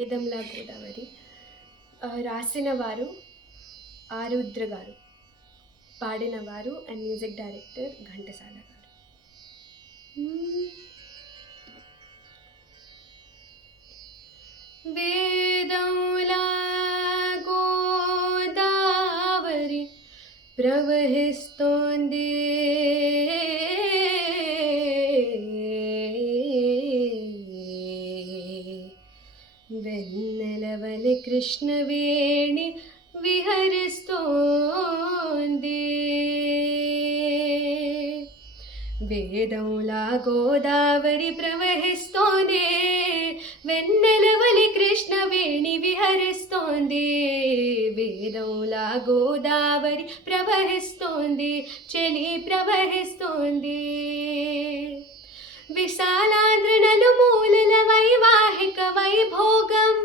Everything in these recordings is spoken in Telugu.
వేదంలా గోదావరి. రాసిన వారు ఆరుద్ర గారు, పాడిన వారు అండ్ మ్యూజిక్ డైరెక్టర్ ఘంటసాల గారు. వేదంలా గోదావరి ప్రవహిస్తోంది, వెన్నెలవలి కృష్ణవేణి విహరిస్తోంది. వేదంలా గోదావరి ప్రవహిస్తోంది, వెన్నెలవలి కృష్ణవేణి విహరిస్తోంది. వేదంలా గోదావరి ప్రవహిస్తోంది, చెలి ప్రవహిస్తోంది. విశాలాంధ్ర నలుమూలల వైవాహిక వైభోగం,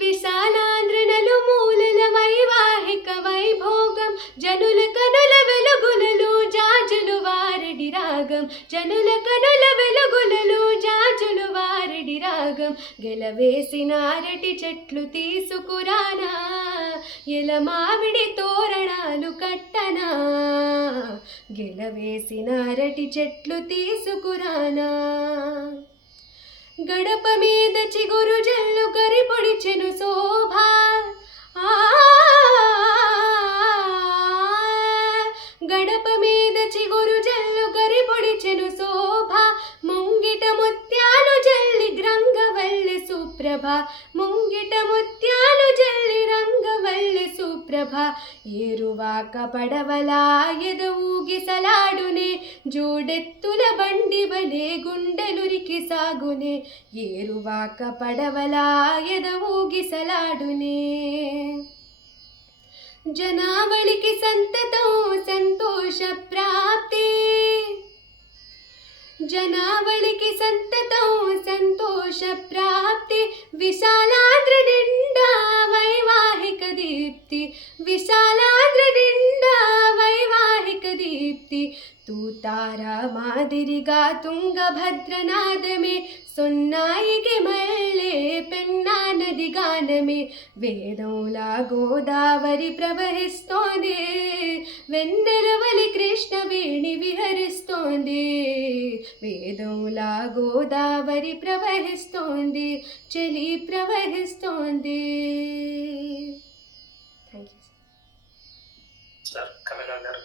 విశాలాంధ్ర నలుమూలల వైవాహిక వైభోగం. జనుల కనుల వెలుగులలో జాజులు వారడి రాగం, జనుల కనుల వెలుగులలో జాజులు వారడి రాగం. గెలవేసిన అరటి చెట్లు తీసుకురానా, ఎల మామిడి తోరణాలు కట్టనా. గెలవేసిన అరటి చెట్లు తీసుకురానా, గడప మీద చిగురు జల్లు కరి పొడిచెను శోభ. గడప మీద చిగురు జల్లు కరి పొడిచెను శోభ. ముంగిట ముత్యాలు జల్లి రంగవల్లి సుప్రభ, ముంగిట ముత్యాలు జల్లి రంగవల్లి సుప్రభ. ఏరువాక పడవలా ఎదవూగిసలాడునే, జోడెత్తుల బండి వలె గుండెలురికి సాగునే. ఏరువాక పడవలా ఎదవూగిసలాడునే, జనావళికి సంతతం సంతోష ప్రాప్తి, జనావళికి సంతతం సంతోష ప్రాప్తి. విశాలాంధ్ర నిండా వైవాహిక దీప్తి, విశాలాంధ్ర నిండా వైవాహిక దీప్తి. తూతారా మాదిరిగా తుంగభద్రనాదమే, సొన్నాయికి మల్లె పెన్నా నది గానమే. వేదంలా గోదావరి ప్రవహిస్తోంది, వెన్నెలవలి కృష్ణవేణి విహరిస్తోంది. వేదంలా గోదావరి ప్రవహిస్తోంది, చెలి ప్రవహిస్తోంది. Thank you sir. కమలా గారు